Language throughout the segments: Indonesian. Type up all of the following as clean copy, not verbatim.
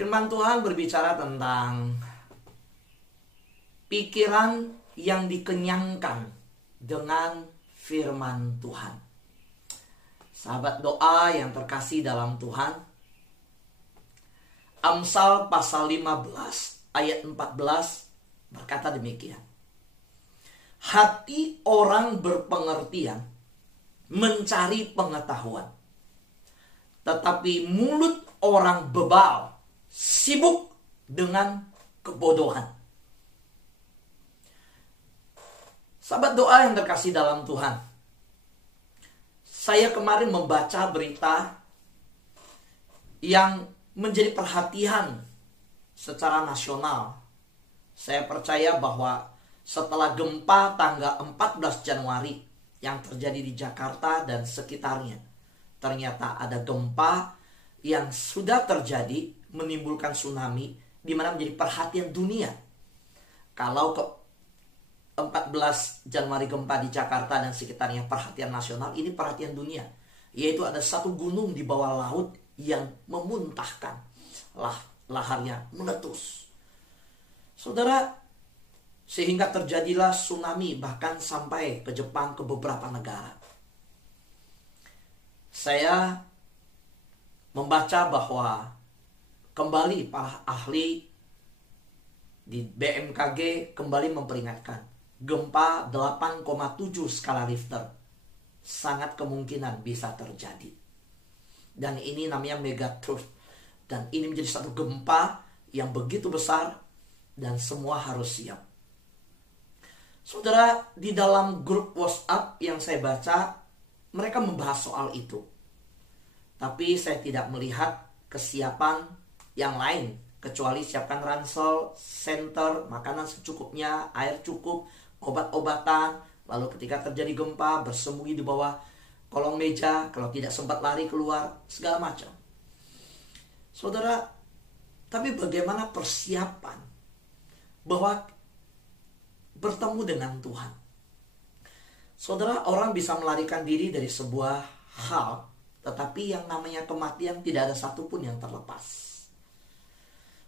Firman Tuhan berbicara tentang pikiran yang dikenyangkan dengan firman Tuhan. Sahabat doa yang terkasih dalam Tuhan, Amsal pasal 15 ayat 14 berkata demikian. Hati orang berpengertian mencari pengetahuan, tetapi mulut orang bebal sibuk dengan kebodohan. Sahabat doa yang terkasih dalam Tuhan, saya kemarin membaca berita yang menjadi perhatian secara nasional. Saya percaya bahwa setelah gempa tanggal 14 Januari yang terjadi di Jakarta dan sekitarnya, ternyata ada gempa yang sudah terjadi menimbulkan tsunami, di mana menjadi perhatian dunia. Kalau ke 14 Januari gempa di Jakarta dan sekitarnya perhatian nasional, ini perhatian dunia. Yaitu ada satu gunung di bawah laut yang memuntahkan, laharnya meletus. Saudara, sehingga terjadilah tsunami bahkan sampai ke Jepang, ke beberapa negara. Saya membaca bahwa kembali para ahli di BMKG kembali memperingatkan gempa 8,7 skala Richter sangat kemungkinan bisa terjadi. Dan ini namanya megatrust. Dan ini menjadi satu gempa yang begitu besar dan semua harus siap. Saudara, di dalam grup WhatsApp yang saya baca, mereka membahas soal itu. Tapi saya tidak melihat kesiapan yang lain, kecuali siapkan ransel, senter, makanan secukupnya, air cukup, obat-obatan. Lalu ketika terjadi gempa, bersembunyi di bawah kolong meja, kalau tidak sempat lari keluar, segala macam. Saudara, tapi bagaimana persiapan bahwa bertemu dengan Tuhan? Saudara, orang bisa melarikan diri dari sebuah hal, tetapi yang namanya kematian tidak ada satupun yang terlepas.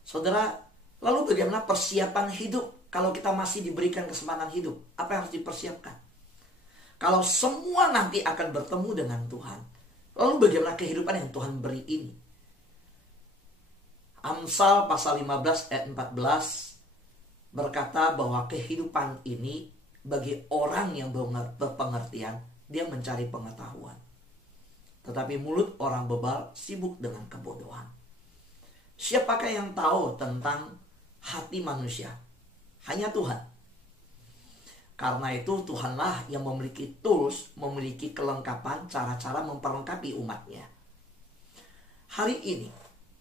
Saudara, lalu bagaimana persiapan hidup kalau kita masih diberikan kesempatan hidup? Apa yang harus dipersiapkan? Kalau semua nanti akan bertemu dengan Tuhan, lalu bagaimana kehidupan yang Tuhan beri ini? Amsal pasal 15 ayat 14 berkata bahwa kehidupan ini bagi orang yang berpengertian, dia mencari pengetahuan. Tetapi mulut orang bebal sibuk dengan kebodohan. Siapakah yang tahu tentang hati manusia? Hanya Tuhan. Karena itu Tuhanlah yang memiliki tools, memiliki kelengkapan cara-cara memperlengkapi umatnya. Hari ini,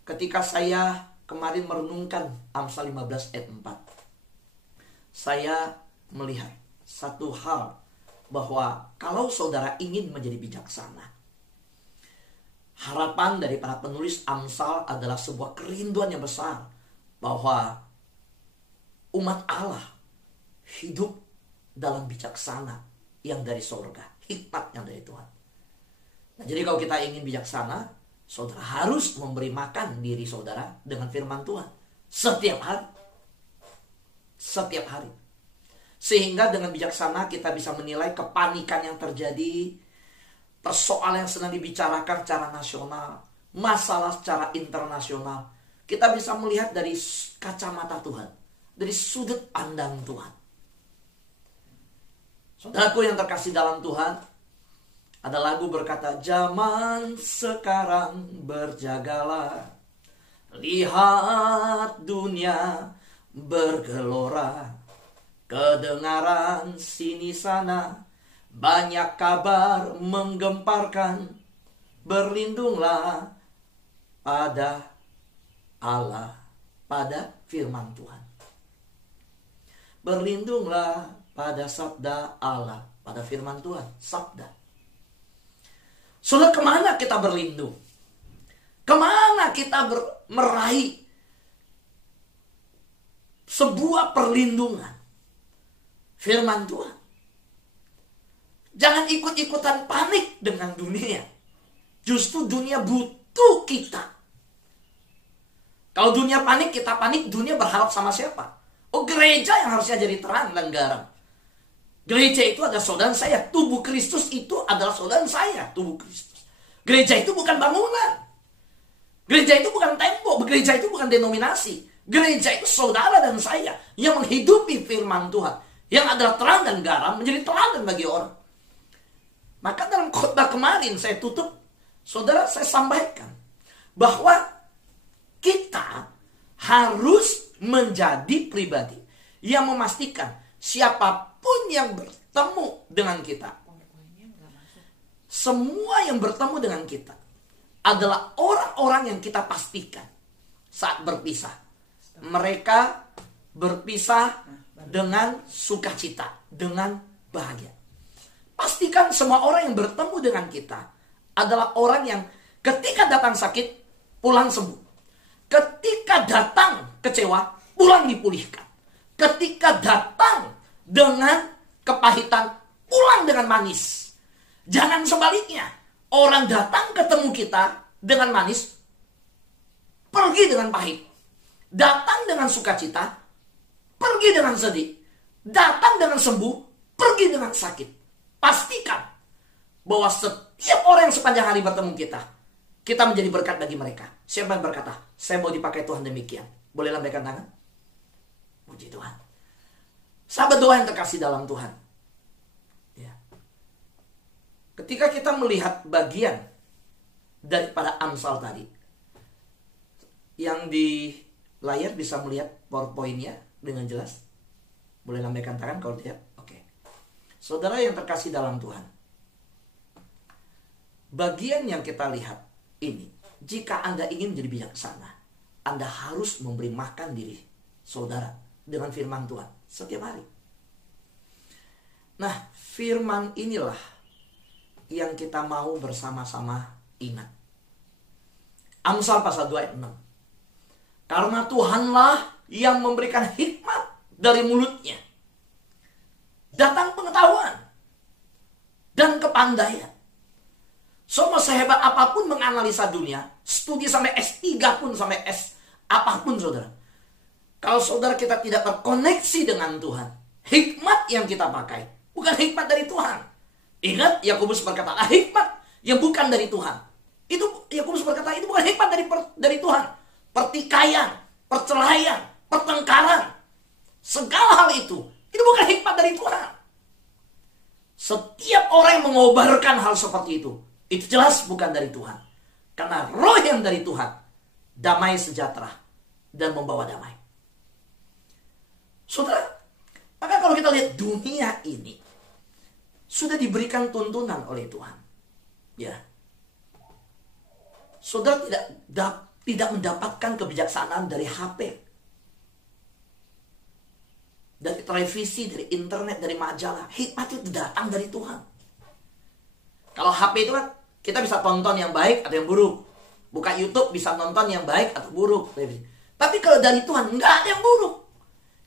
ketika saya kemarin merenungkan Amsal 15 ayat 4, saya melihat satu hal, bahwa kalau saudara ingin menjadi bijaksana, harapan dari para penulis Amsal adalah sebuah kerinduan yang besar bahwa umat Allah hidup dalam bijaksana yang dari surga, hikmat yang dari Tuhan. Nah, jadi kalau kita ingin bijaksana, saudara harus memberi makan diri saudara dengan firman Tuhan setiap hari. Setiap hari. Sehingga dengan bijaksana kita bisa menilai kepanikan yang terjadi, persoalan yang sedang dibicarakan secara nasional, masalah secara internasional. Kita bisa melihat dari kacamata Tuhan, dari sudut pandang Tuhan. Saudaraku yang terkasih dalam Tuhan, ada lagu berkata, zaman sekarang berjagalah, lihat dunia bergelora, kedengaran sini sana, banyak kabar menggemparkan, berlindunglah pada Allah, pada firman Tuhan. Berlindunglah pada sabda Allah, pada firman Tuhan, sabda. Sudah kemana kita berlindung? Kemana kita meraih sebuah perlindungan? Firman Tuhan. Jangan ikut-ikutan panik dengan dunia. Justru dunia butuh kita. Kalau dunia panik, kita panik, dunia berharap sama siapa? Oh, gereja yang harusnya jadi terang dan garam. Gereja itu adalah saudara saya. Tubuh Kristus itu adalah saudara saya. Tubuh Kristus. Gereja itu bukan bangunan. Gereja itu bukan tembok. Gereja itu bukan denominasi. Gereja itu saudara dan saya yang menghidupi firman Tuhan. Yang adalah terang dan garam menjadi teladan bagi orang. Maka dalam khotbah kemarin saya tutup, saudara, saya sampaikan bahwa kita harus menjadi pribadi yang memastikan siapapun yang bertemu dengan kita, semua yang bertemu dengan kita adalah orang-orang yang kita pastikan saat berpisah. Mereka berpisah dengan sukacita, dengan bahagia. Pastikan semua orang yang bertemu dengan kita adalah orang yang ketika datang sakit, pulang sembuh. Ketika datang kecewa, pulang dipulihkan. Ketika datang dengan kepahitan, pulang dengan manis. Jangan sebaliknya. Orang datang ketemu kita dengan manis, pergi dengan pahit. Datang dengan sukacita, pergi dengan sedih. Datang dengan sembuh, pergi dengan sakit. Pastikan bahwa setiap orang yang sepanjang hari bertemu kita menjadi berkat bagi mereka. Siapa yang berkata, saya mau dipakai Tuhan demikian? Boleh lambaikan tangan? Puji Tuhan. Sahabat doa yang terkasih dalam Tuhan. Ya. Ketika kita melihat bagian daripada Amsal tadi, yang di layar bisa melihat PowerPoint-nya dengan jelas. Boleh lambaikan tangan kalau tidak? Oke. Saudara yang terkasih dalam Tuhan, bagian yang kita lihat ini, jika Anda ingin menjadi bijaksana, Anda harus memberi makan diri saudara dengan firman Tuhan setiap hari. Nah, firman inilah yang kita mau bersama-sama ingat. Amsal pasal 2 ayat 6. Karena Tuhanlah yang memberikan hikmat dari mulutnya. Datang pengetahuan dan kepandaian. Semua sehebat apapun menganalisa dunia, studi sampai S3 pun, sampai S apapun saudara. Kalau saudara kita tidak terkoneksi dengan Tuhan, hikmat yang kita pakai bukan hikmat dari Tuhan. Ingat, Yakobus berkata, hikmat yang bukan dari Tuhan. Itu Yakobus berkata, itu bukan hikmat dari Tuhan. Pertikaian, perceraian, pertengkaran, segala hal itu bukan hikmat dari Tuhan. Setiap orang yang mengobarkan hal seperti itu jelas bukan dari Tuhan. Karena roh yang dari Tuhan, damai sejahtera dan membawa damai. Saudara, maka kalau kita lihat dunia ini sudah diberikan tuntunan oleh Tuhan. Ya. Saudara tidak mendapatkan kebijaksanaan dari HP, dari televisi, dari internet, dari majalah. Hikmat itu datang dari Tuhan. Kalau HP itu kan kita bisa tonton yang baik atau yang buruk. Buka YouTube bisa nonton yang baik atau buruk. Tapi kalau dari Tuhan nggak ada yang buruk.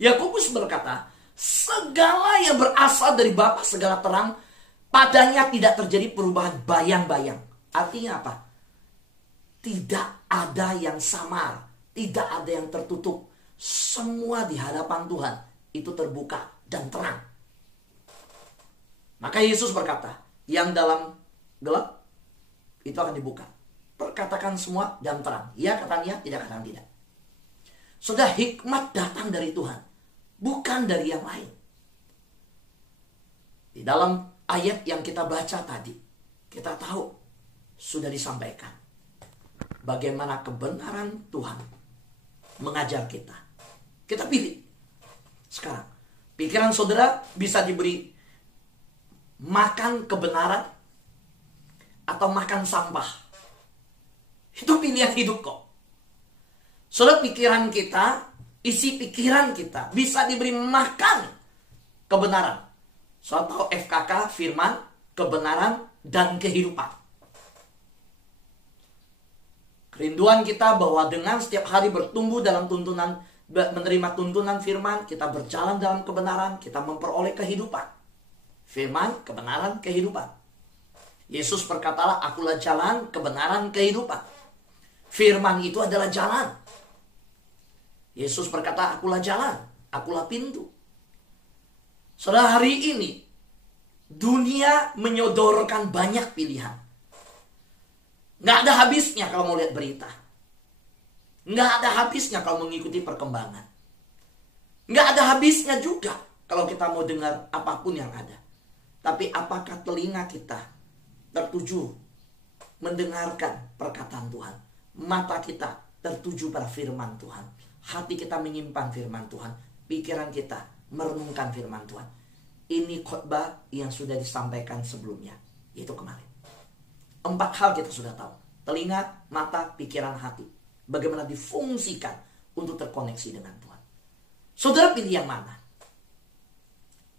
Yakobus berkata, segala yang berasal dari Bapa segala terang, padanya tidak terjadi perubahan bayang-bayang. Artinya apa? Tidak ada yang samar, tidak ada yang tertutup. Semua di hadapan Tuhan itu terbuka dan terang. Maka Yesus berkata, yang dalam gelap itu akan dibuka. Perkatakan semua dan terang. Ya katanya, tidak katakan tidak. Sudah, hikmat datang dari Tuhan, bukan dari yang lain. Di dalam ayat yang kita baca tadi, kita tahu sudah disampaikan bagaimana kebenaran Tuhan mengajar kita. Kita pilih. Sekarang, pikiran saudara bisa diberi makan kebenaran atau makan sampah. Itu pilihan hidup kok. Saudara, pikiran kita, isi pikiran kita bisa diberi makan kebenaran. Saudara tahu FKK, firman, kebenaran, dan kehidupan. Kerinduan kita bahwa dengan setiap hari bertumbuh dalam tuntunan, menerima tuntunan firman, kita berjalan dalam kebenaran, kita memperoleh kehidupan. Firman, kebenaran, kehidupan. Yesus berkatalah, akulah jalan, kebenaran, kehidupan. Firman itu adalah jalan. Yesus berkata, akulah jalan, akulah pintu. Saudara, hari ini dunia menyodorkan banyak pilihan. Nggak ada habisnya kalau mau lihat berita. Nggak ada habisnya kalau mengikuti perkembangan. Nggak ada habisnya juga kalau kita mau dengar apapun yang ada. Tapi apakah telinga kita tertuju mendengarkan perkataan Tuhan? Mata kita tertuju pada firman Tuhan. Hati kita menyimpan firman Tuhan. Pikiran kita merenungkan firman Tuhan. Ini khotbah yang sudah disampaikan sebelumnya, yaitu kemarin. 4 hal kita sudah tahu. Telinga, mata, pikiran, hati. Bagaimana difungsikan untuk terkoneksi dengan Tuhan. Saudara pilih yang mana?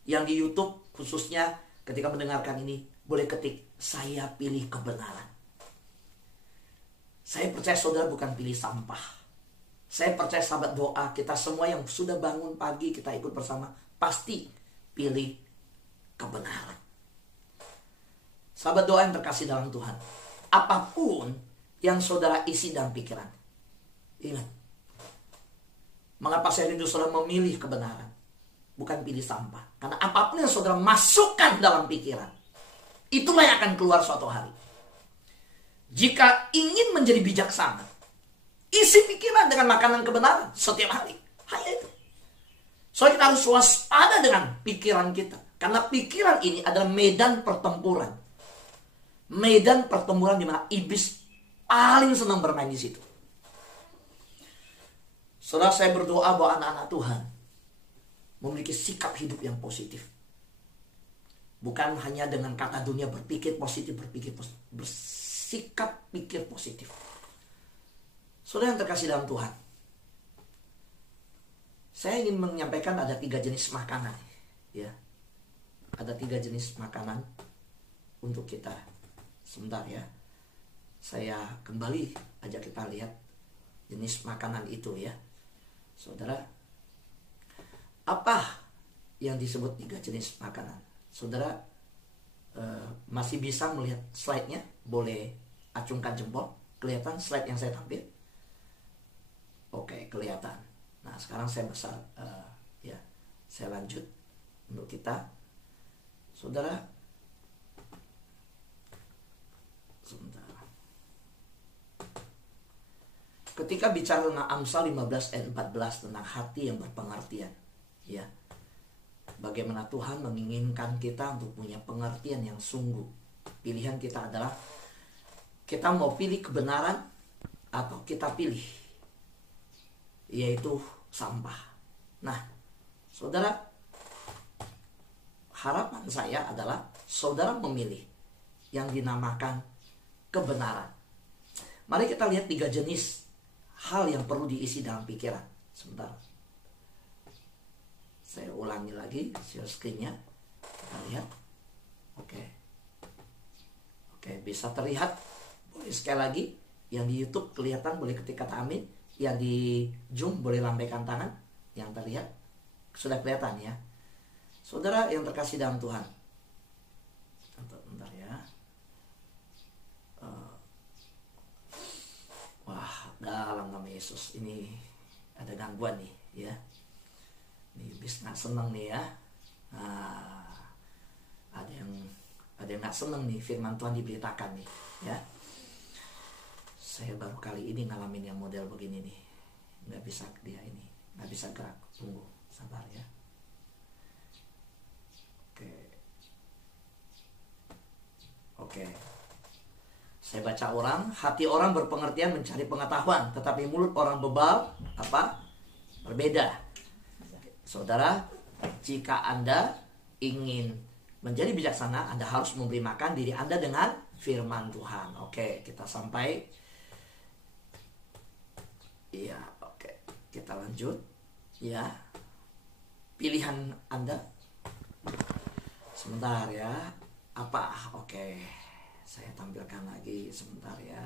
Yang di YouTube khususnya ketika mendengarkan ini, boleh ketik, saya pilih kebenaran. Saya percaya saudara bukan pilih sampah. Saya percaya sahabat doa kita semua yang sudah bangun pagi kita ikut bersama, pasti pilih kebenaran. Sahabat doa yang terkasih dalam Tuhan, apapun yang saudara isi dalam pikiran, ingat, mengapa saya rindu saudara memilih kebenaran, bukan pilih sampah. Karena apapun yang saudara masukkan dalam pikiran, itulah yang akan keluar suatu hari. Jika ingin menjadi bijaksana, isi pikiran dengan makanan kebenaran setiap hari. Hanya itu. Soalnya kita harus waspada dengan pikiran kita. Karena pikiran ini adalah medan pertempuran. Medan pertempuran di mana iblis paling senang bermain di situ. Saudara, saya berdoa bahwa anak-anak Tuhan memiliki sikap hidup yang positif. Bukan hanya dengan kata dunia berpikir positif, bersikap pikir positif. Saudara yang terkasih dalam Tuhan, saya ingin menyampaikan ada 3 jenis makanan. Ya, ada 3 jenis makanan untuk kita. Sebentar ya, saya kembali ajak kita lihat jenis makanan itu ya. Saudara, apa yang disebut 3 jenis makanan? Saudara masih bisa melihat slide-nya? Boleh acungkan jempol. Kelihatan slide yang saya tampil? Oke, kelihatan. Nah, sekarang saya besar, ya, saya lanjut untuk kita. Saudara, sebentar. Ketika bicara tentang Amsal 15 ayat 14 tentang hati yang berpengertian, ya, bagaimana Tuhan menginginkan kita untuk punya pengertian yang sungguh. Pilihan kita adalah kita mau pilih kebenaran atau kita pilih yaitu sampah. Nah, saudara, harapan saya adalah saudara memilih yang dinamakan kebenaran. Mari kita lihat 3 jenis hal yang perlu diisi dalam pikiran. Sebentar, saya ulangi lagi share screen-nya. Kita lihat. Oke, bisa terlihat. Boleh sekali lagi. Yang di YouTube kelihatan, boleh ketik kata amin. Yang di Zoom boleh lambaikan tangan. Yang terlihat sudah kelihatan ya. Saudara yang terkasih dalam Tuhan, bentar ya. Wah, dalam nama Yesus, ini ada gangguan nih ya. Ini bis nggak seneng nih ya. Ada yang nggak seneng nih firman Tuhan diberitakan nih ya. Saya baru kali ini ngalamin yang model begini nih. Nggak bisa dia ini, nggak bisa gerak. Tunggu, sabar ya. Oke. Saya baca orang, hati orang berpengertian mencari pengetahuan, tetapi mulut orang bebal apa? Berbeda. Saudara, jika Anda ingin menjadi bijaksana, Anda harus memberi makan diri Anda dengan firman Tuhan. Oke, kita sampai. Iya, oke. Kita lanjut. Ya. Pilihan Anda. Sebentar ya. Apa? Oke. Saya tampilkan lagi sebentar ya.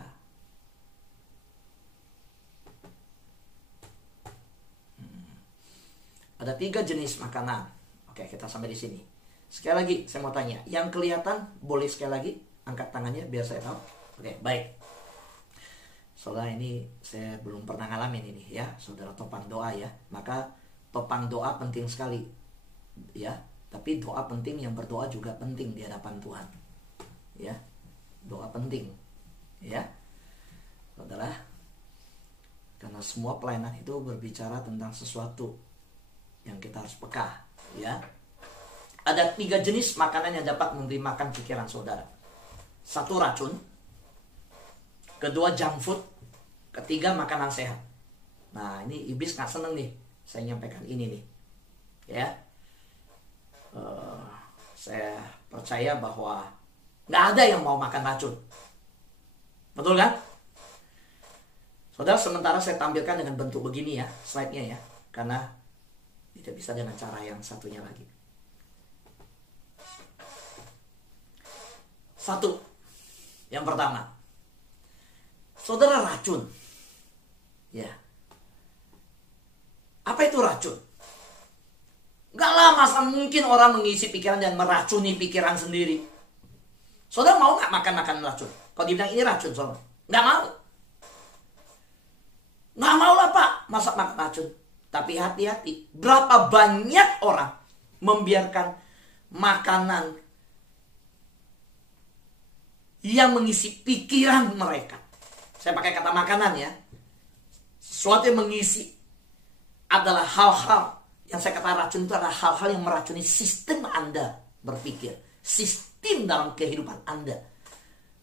Ada 3 jenis makanan. Oke, kita sampai di sini. Sekali lagi, saya mau tanya. Yang kelihatan, boleh sekali lagi angkat tangannya biar saya tahu. Oke, baik. Saudara, ini saya belum pernah ngalamin ini ya, saudara, topang doa ya. Maka topang doa penting sekali ya. Tapi doa penting, yang berdoa juga penting di hadapan Tuhan. Ya, doa penting ya, saudara. Karena semua pelayanan itu berbicara tentang sesuatu yang kita harus peka ya. Ada 3 jenis makanan yang dapat memberi makan pikiran saudara. 1, racun. 2, junk food. 3, makanan sehat. Nah, ini iblis gak seneng nih saya nyampaikan ini nih ya. Saya percaya bahwa gak ada yang mau makan racun. Betul kan? Saudara, sementara saya tampilkan dengan bentuk begini ya slide-nya ya, karena tidak bisa dengan cara yang satunya lagi. 1, yang pertama, saudara, racun ya. Apa itu racun? Gak lah, masa mungkin orang mengisi pikiran dan meracuni pikiran sendiri. Saudara mau gak makan racun? Kalau dibilang ini racun, saudara gak mau. Gak mau lah Pak, masa makan racun. Tapi hati-hati, berapa banyak orang membiarkan makanan yang mengisi pikiran mereka. Saya pakai kata makanan ya. Sesuatu yang mengisi adalah hal-hal yang saya kata racun, itu adalah hal-hal yang meracuni sistem Anda berpikir, sistem dalam kehidupan Anda,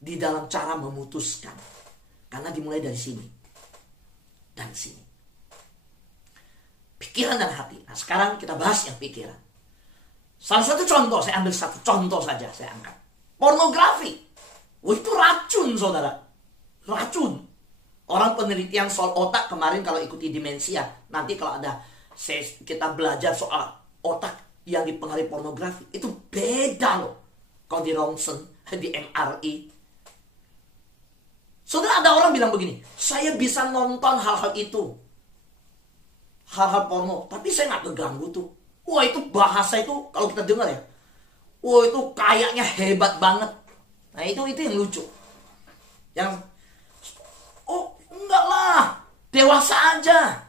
di dalam cara memutuskan. Karena dimulai dari sini dan sini, pikiran dan hati. Nah, sekarang kita bahas yang pikiran. Salah satu contoh, saya ambil satu contoh saja, saya angkat. Pornografi. Itu racun, saudara. Racun. Orang penelitian soal otak kemarin, kalau ikuti demensia, nanti kalau ada kita belajar soal otak yang dipengaruhi pornografi, itu beda loh. Kalau di ronsen, di MRI. Saudara, ada orang bilang begini, saya bisa nonton hal-hal itu, hal-hal porno, tapi saya gak keganggu tuh. Wah, itu bahasa itu kalau kita dengar ya, wah itu kayaknya hebat banget. Nah itu yang lucu. Yang enggak lah, dewasa aja,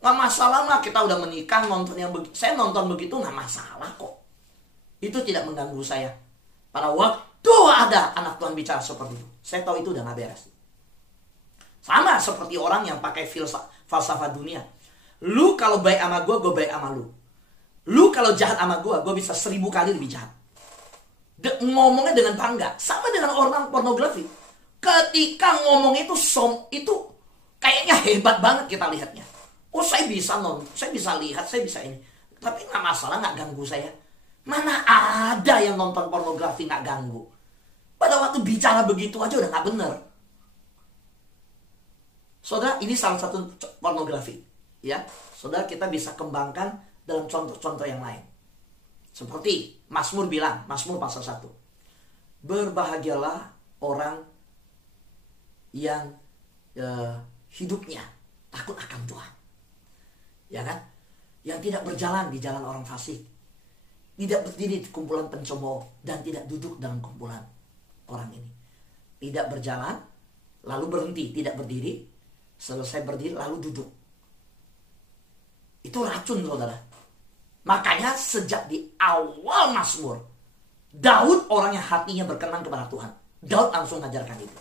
nggak masalah lah, kita udah menikah nonton yang begitu. Saya nonton begitu nggak masalah kok. Itu tidak mengganggu saya. Pada waktu ada anak Tuhan bicara seperti itu, saya tahu itu udah nggak beres. Sama seperti orang yang pakai falsafah dunia. Lu kalau baik sama gue baik sama lu. Lu kalau jahat sama gue bisa 1000 kali lebih jahat. Ngomongnya dengan bangga. Sama dengan orang pornografi. Ketika ngomong itu kayaknya hebat banget kita lihatnya. Oh, saya bisa nonton, saya bisa lihat, saya bisa ini. Tapi nggak masalah, nggak ganggu saya. Mana ada yang nonton pornografi nggak ganggu? Pada waktu bicara begitu aja udah nggak bener. Saudara, ini salah satu pornografi. Ya, saudara, kita bisa kembangkan dalam contoh-contoh yang lain. Seperti Mazmur bilang, Mazmur pasal 1. Berbahagialah orang yang hidupnya takut akan Tuhan. Ya kan? Yang tidak berjalan di jalan orang fasik, tidak berdiri di kumpulan pencemooh, dan tidak duduk dalam kumpulan orang ini. Tidak berjalan, lalu berhenti, tidak berdiri, selesai berdiri, lalu duduk. Itu racun, saudara. Makanya sejak di awal Mazmur, Daud orang yang hatinya berkenan kepada Tuhan. Daud langsung mengajarkan itu.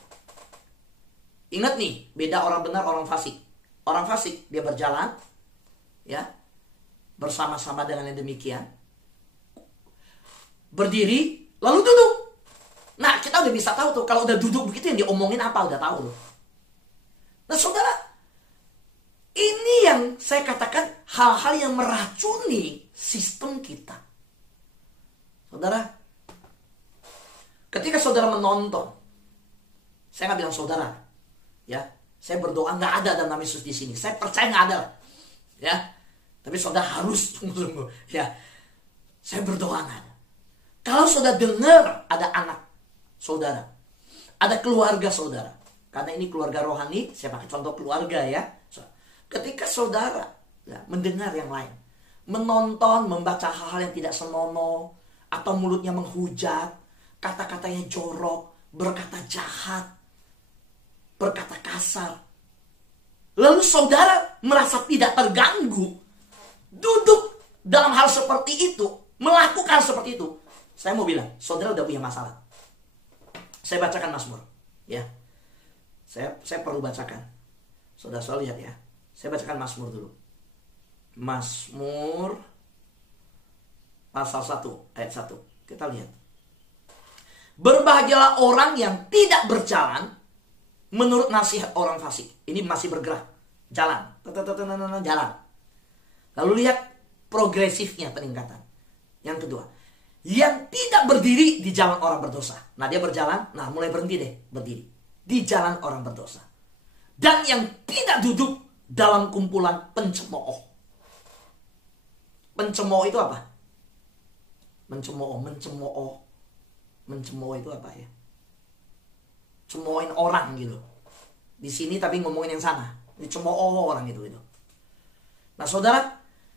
Ingat nih, beda orang benar, orang fasik. Orang fasik, dia berjalan, ya, bersama-sama dengan yang demikian, berdiri, lalu duduk. Nah, kita udah bisa tahu tuh, kalau udah duduk begitu yang diomongin apa, udah tahu loh. Nah, saudara, ini yang saya katakan hal-hal yang meracuni sistem kita. Saudara, ketika saudara menonton, saya nggak bilang saudara, ya, saya berdoa nggak ada dalam nama Yesus di sini. Saya percaya nggak ada, ya. Tapi saudara harus tunggu, ya. Saya berdoa nggak ada. Kalau saudara dengar ada anak saudara, ada keluarga saudara, karena ini keluarga rohani, saya pakai contoh keluarga ya. Ketika saudara ya, mendengar yang lain, menonton, membaca hal-hal yang tidak senonoh, atau mulutnya menghujat, kata-katanya jorok, berkata jahat, berkata kasar, lalu saudara merasa tidak terganggu, duduk dalam hal seperti itu, melakukan seperti itu, saya mau bilang, saudara udah punya masalah. Saya bacakan Mazmur, ya. Saya perlu bacakan. Saudara lihat ya. Saya bacakan Mazmur dulu. Mazmur pasal 1 ayat 1. Kita lihat. Berbahagialah orang yang tidak berjalan menurut nasihat orang fasik. Ini masih bergerak. Jalan. Jalan. Lalu lihat progresifnya peningkatan. Yang kedua. Yang tidak berdiri di jalan orang berdosa. Nah dia berjalan. Nah mulai berhenti deh. Berdiri. Di jalan orang berdosa. Dan yang tidak duduk dalam kumpulan pencemooh. Pencemooh itu apa? Mencemooh itu apa ya? Cemoohin orang gitu. Di sini tapi ngomongin yang sana. Ini cemooh orang itu. Nah saudara,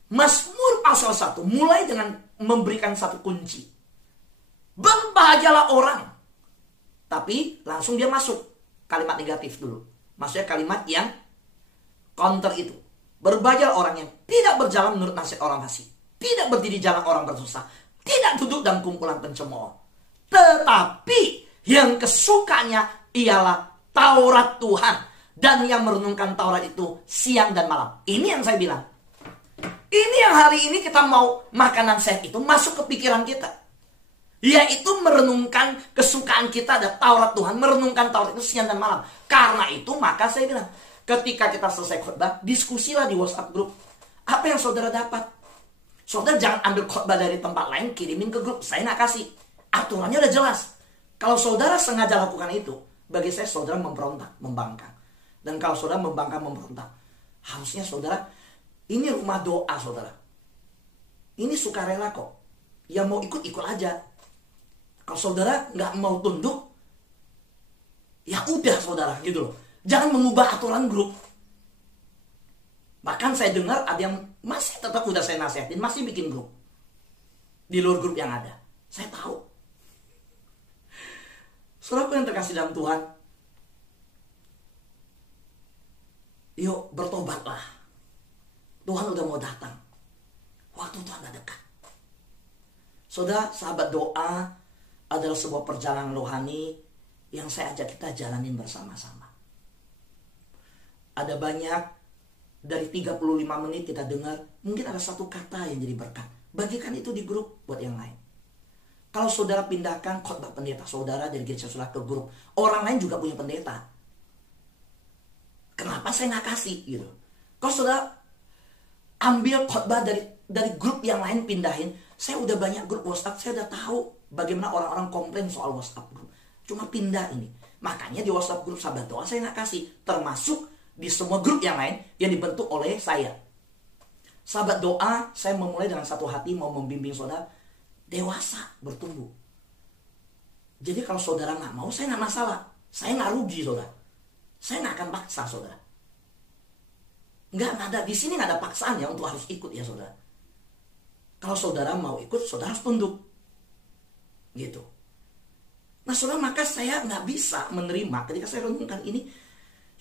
Mazmur pasal 1 mulai dengan memberikan satu kunci. Berbahagialah orang. Tapi langsung dia masuk kalimat negatif dulu. Maksudnya kalimat yang counter itu. Berbahagialah orang yang tidak berjalan menurut nasihat orang fasik, tidak berdiri jalan orang berdosa, tidak duduk dalam kumpulan pencemooh. Tetapi yang kesukanya ialah Taurat Tuhan, dan yang merenungkan Taurat itu siang dan malam. Ini yang saya bilang. Ini yang hari ini kita mau makanan sehat itu masuk ke pikiran kita. Yaitu merenungkan kesukaan kita ada Taurat Tuhan, merenungkan Taurat itu siang dan malam. Karena itu maka saya bilang, ketika kita selesai khotbah, diskusilah di WhatsApp grup. Apa yang saudara dapat? Saudara jangan ambil khotbah dari tempat lain, kirimin ke grup. Saya nggak kasih. Aturannya udah jelas. Kalau saudara sengaja lakukan itu, bagi saya saudara memberontak, membangkang. Dan kalau saudara membangkang, memberontak, harusnya saudara, ini rumah doa saudara. Ini sukarela kok. Yang mau ikut aja. Kalau saudara nggak mau tunduk, ya udah saudara gitu loh. Jangan mengubah aturan grup. Bahkan saya dengar ada yang masih tetap udah saya nasihatin, masih bikin grup. Di luar grup yang ada. Saya tahu. Saudaraku yang terkasih dalam Tuhan, yuk bertobatlah. Tuhan udah mau datang. Waktu Tuhan udah dekat. Saudara, sahabat doa adalah sebuah perjalanan rohani yang saya ajak kita jalanin bersama-sama. Ada banyak dari 35 menit kita dengar, mungkin ada satu kata yang jadi berkat. Bagikan itu di grup buat yang lain. Kalau saudara pindahkan khotbah pendeta saudara dari gereja saudara ke grup, orang lain juga punya pendeta. Kenapa saya nggak kasih gitu? Kalau saudara ambil khotbah dari grup yang lain pindahin, saya udah banyak grup WhatsApp, saya udah tahu bagaimana orang-orang komplain soal WhatsApp grup. Cuma pindah ini. Makanya di WhatsApp grup sahabat doa saya nggak kasih, termasuk di semua grup yang lain yang dibentuk oleh saya. Sahabat doa, saya memulai dengan satu hati mau membimbing saudara dewasa, bertumbuh. Jadi kalau saudara nggak mau, saya nggak masalah. Saya nggak rugi saudara. Saya nggak akan paksa saudara. Nggak ada, di sini nggak ada paksaan ya untuk harus ikut ya saudara. Kalau saudara mau ikut, saudara harus tunduk. Gitu. Nah saudara, maka saya nggak bisa menerima ketika saya renungkan ini.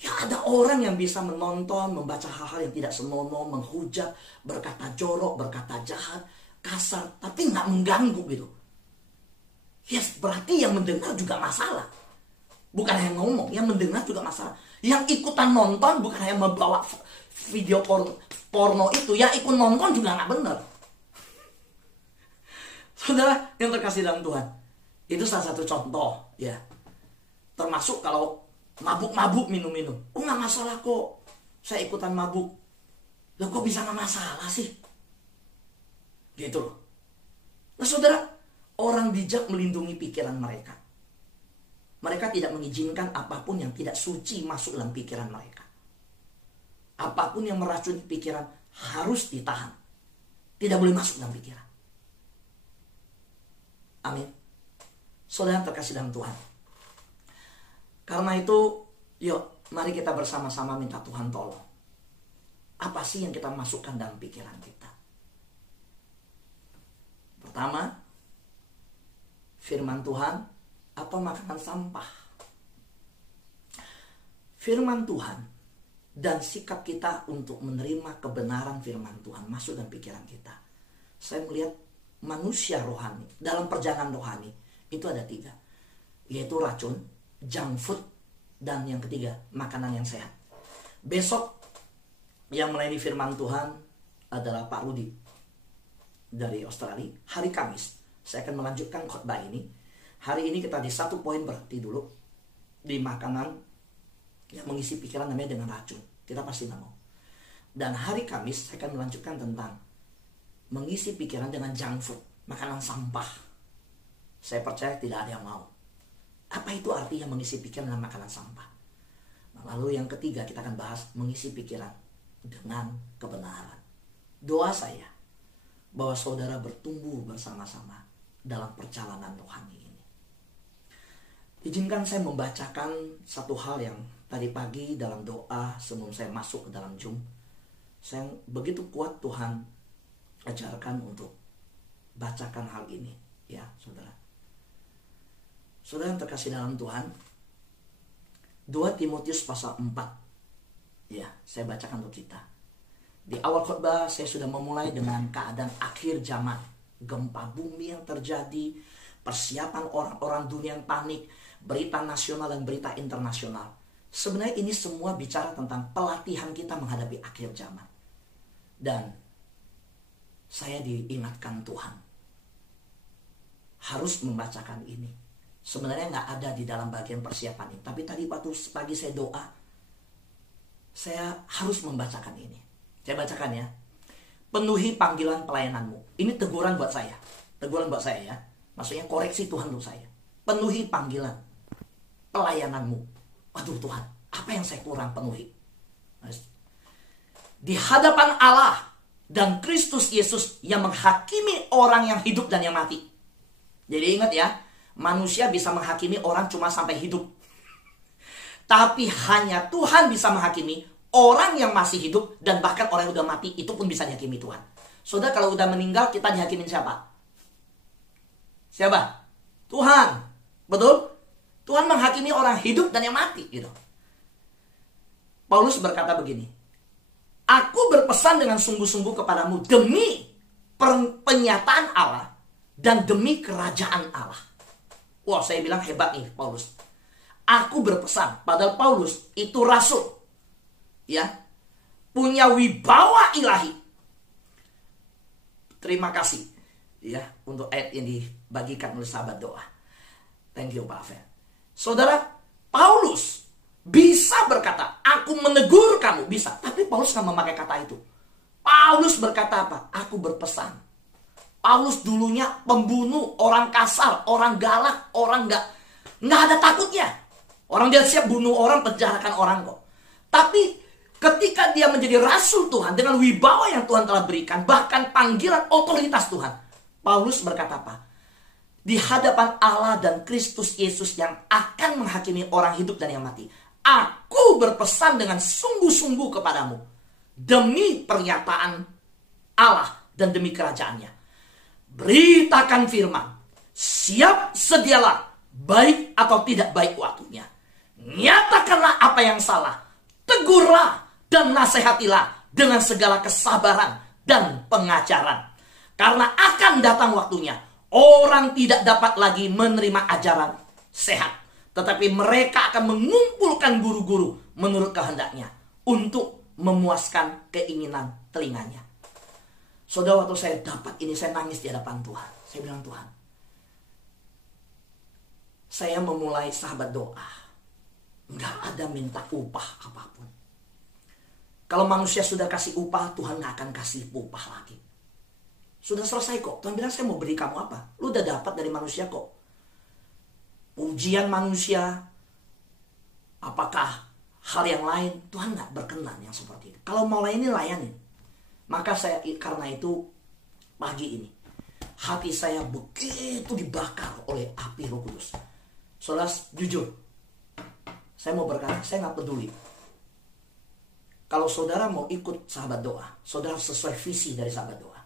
Ya ada orang yang bisa menonton, membaca hal-hal yang tidak senonoh, menghujat, berkata jorok, berkata jahat, kasar, tapi nggak mengganggu gitu. Yes, berarti yang mendengar juga masalah. Bukan hanya ngomong, yang mendengar juga masalah. Yang ikutan nonton bukan hanya membawa video porno itu, yang ikut nonton juga nggak benar. Saudara yang terkasih dalam Tuhan, itu salah satu contoh ya. Termasuk kalau mabuk-mabuk minum-minum, nggak masalah kok, saya ikutan mabuk. Loh kok bisa nggak masalah sih? Gitu loh. Nah saudara, orang bijak melindungi pikiran mereka. Mereka tidak mengizinkan apapun yang tidak suci masuk dalam pikiran mereka. Apapun yang meracuni pikiran harus ditahan. Tidak boleh masuk dalam pikiran. Amin. Saudara yang terkasih dalam Tuhan. Karena itu, yuk mari kita bersama-sama minta Tuhan tolong. Apa sih yang kita masukkan dalam pikiran kita? Pertama, firman Tuhan atau makanan sampah. Firman Tuhan dan sikap kita untuk menerima kebenaran firman Tuhan masuk dalam pikiran kita. Saya melihat manusia rohani, dalam perjalanan rohani, itu ada 3. Yaitu racun, junk food, dan yang ketiga, makanan yang sehat. Besok yang melayani firman Tuhan adalah Pak Rudi dari Australia. Hari Kamis, saya akan melanjutkan khotbah ini. Hari ini kita di 1 poin berhenti dulu. Di makanan yang mengisi pikiran namanya dengan racun. Kita pasti nggak mau. Dan hari Kamis saya akan melanjutkan tentang mengisi pikiran dengan junk food, makanan sampah. Saya percaya tidak ada yang mau. Apa itu artinya mengisi pikiran dengan makanan sampah? Nah, lalu yang ketiga kita akan bahas mengisi pikiran dengan kebenaran. Doa saya bahwa saudara bertumbuh bersama-sama dalam perjalanan rohani ini. Izinkan saya membacakan satu hal yang tadi pagi dalam doa sebelum saya masuk ke dalam Zoom. Saya begitu kuat Tuhan ajarkan untuk bacakan hal ini. Ya saudara. Saudara yang terkasih dalam Tuhan. 2 Timotius pasal 4. Ya, saya bacakan untuk kita. Di awal khotbah saya sudah memulai dengan keadaan akhir zaman. Gempa bumi yang terjadi, persiapan orang-orang dunia yang panik, berita nasional dan berita internasional. Sebenarnya ini semua bicara tentang pelatihan kita menghadapi akhir zaman. Dan saya diingatkan Tuhan harus membacakan ini. Sebenarnya nggak ada di dalam bagian persiapan ini. Tapi tadi waktu pagi saya doa, saya harus membacakan ini. Saya bacakan ya. Penuhi panggilan pelayananmu. Ini teguran buat saya. Teguran buat saya ya. Maksudnya koreksi Tuhan untuk saya. Penuhi panggilan pelayananmu. Waduh Tuhan, apa yang saya kurang penuhi? Di hadapan Allah dan Kristus Yesus yang menghakimi orang yang hidup dan yang mati. Jadi ingat ya, manusia bisa menghakimi orang cuma sampai hidup. Tapi hanya Tuhan bisa menghakimi orang yang masih hidup dan bahkan orang yang udah mati itu pun bisa dihakimi Tuhan. Saudara kalau udah meninggal kita dihakimin siapa? Siapa? Tuhan. Betul? Tuhan menghakimi orang hidup dan yang mati gitu. Paulus berkata begini. Aku berpesan dengan sungguh-sungguh kepadamu demi penyataan Allah dan demi kerajaan Allah. Wah, saya bilang hebat nih Paulus. Aku berpesan, padahal Paulus itu rasul. Ya. Punya wibawa ilahi. Terima kasih ya untuk ayat yang dibagikan oleh sahabat doa. Thank you Pak Fer. Saudara, Paulus bisa berkata, aku menegur kamu, bisa. Tapi Paulus nggak memakai kata itu. Paulus berkata apa? Aku berpesan. Paulus dulunya pembunuh, orang kasar, orang galak, orang nggak ada takutnya. Orang dia siap bunuh orang, penjarakan orang kok. Tapi ketika dia menjadi rasul Tuhan dengan wibawa yang Tuhan telah berikan, bahkan panggilan otoritas Tuhan, Paulus berkata apa? Di hadapan Allah dan Kristus Yesus yang akan menghakimi orang hidup dan yang mati. Aku berpesan dengan sungguh-sungguh kepadamu. Demi pernyataan Allah dan demi kerajaannya. Beritakan firman. Siap sedialah. Baik atau tidak baik waktunya. Nyatakanlah apa yang salah. Tegurlah dan nasihatilah dengan segala kesabaran dan pengajaran. Karena akan datang waktunya. Orang tidak dapat lagi menerima ajaran sehat. Tetapi mereka akan mengumpulkan guru-guru menurut kehendaknya. Untuk memuaskan keinginan telinganya. Saudara, waktu saya dapat ini, saya nangis di hadapan Tuhan. Saya bilang, Tuhan, saya memulai sahabat doa. Nggak ada minta upah apapun. Kalau manusia sudah kasih upah, Tuhan nggak akan kasih upah lagi. Sudah selesai kok. Tuhan bilang, saya mau beri kamu apa? Lu udah dapat dari manusia kok. Pujian manusia. Apakah hal yang lain? Tuhan gak berkenan yang seperti itu. Kalau mau layanin, layanin. Maka saya, karena itu, pagi ini, hati saya begitu dibakar oleh api Roh Kudus. Saudara, jujur. Saya mau berkata, saya gak peduli. Kalau saudara mau ikut sahabat doa, saudara sesuai visi dari sahabat doa.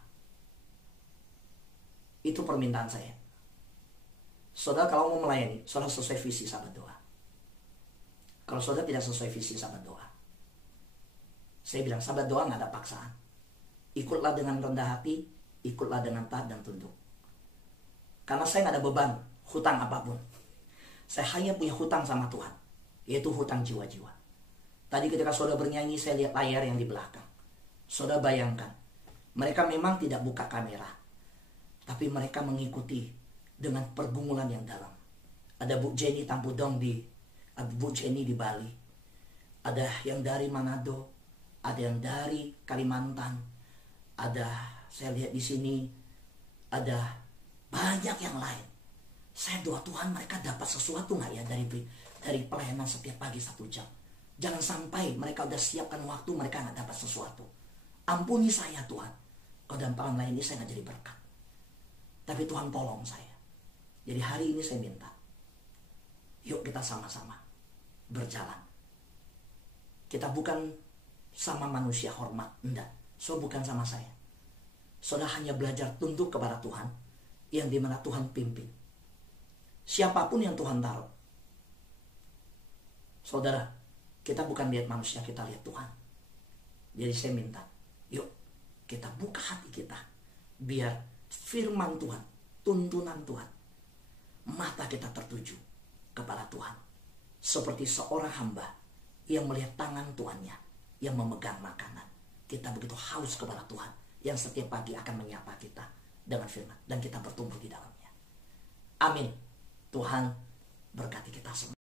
Itu permintaan saya. Saudara kalau mau melayani, saudara sesuai visi sahabat doa. Kalau saudara tidak sesuai visi sahabat doa, Saya bilang sahabat doa nggak ada paksaan. Ikutlah dengan rendah hati, ikutlah dengan taat dan tunduk. Karena saya nggak ada beban hutang apapun. Saya hanya punya hutang sama Tuhan, yaitu hutang jiwa-jiwa. Tadi ketika saudara bernyanyi, saya lihat layar yang di belakang. Saudara bayangkan, mereka memang tidak buka kamera, tapi mereka mengikuti dengan pergumulan yang dalam. Ada Bu Jenny Tampudong ada Bu Jenny di Bali, ada yang dari Manado, ada yang dari Kalimantan, ada saya lihat di sini ada banyak yang lain. Saya doa Tuhan mereka dapat sesuatu nggak ya dari pelayanan setiap pagi 1 jam. Jangan sampai mereka udah siapkan waktu mereka nggak dapat sesuatu. Ampuni saya Tuhan, kalau dalam peran lain ini saya nggak jadi berkat. Tapi Tuhan tolong saya. Jadi hari ini saya minta, yuk kita sama-sama berjalan. Kita bukan sama manusia hormat, enggak. So bukan sama saya. Saudara hanya belajar tunduk kepada Tuhan, yang dimana Tuhan pimpin. Siapapun yang Tuhan taruh. Saudara, kita bukan lihat manusia, kita lihat Tuhan. Jadi saya minta, yuk kita buka hati kita. Biar firman Tuhan, tuntunan Tuhan, mata kita tertuju kepada Tuhan. Seperti seorang hamba yang melihat tangan tuannya yang memegang makanan. Kita begitu haus kepada Tuhan yang setiap pagi akan menyapa kita dengan firman. Dan kita bertumbuh di dalamnya. Amin. Tuhan berkati kita semua.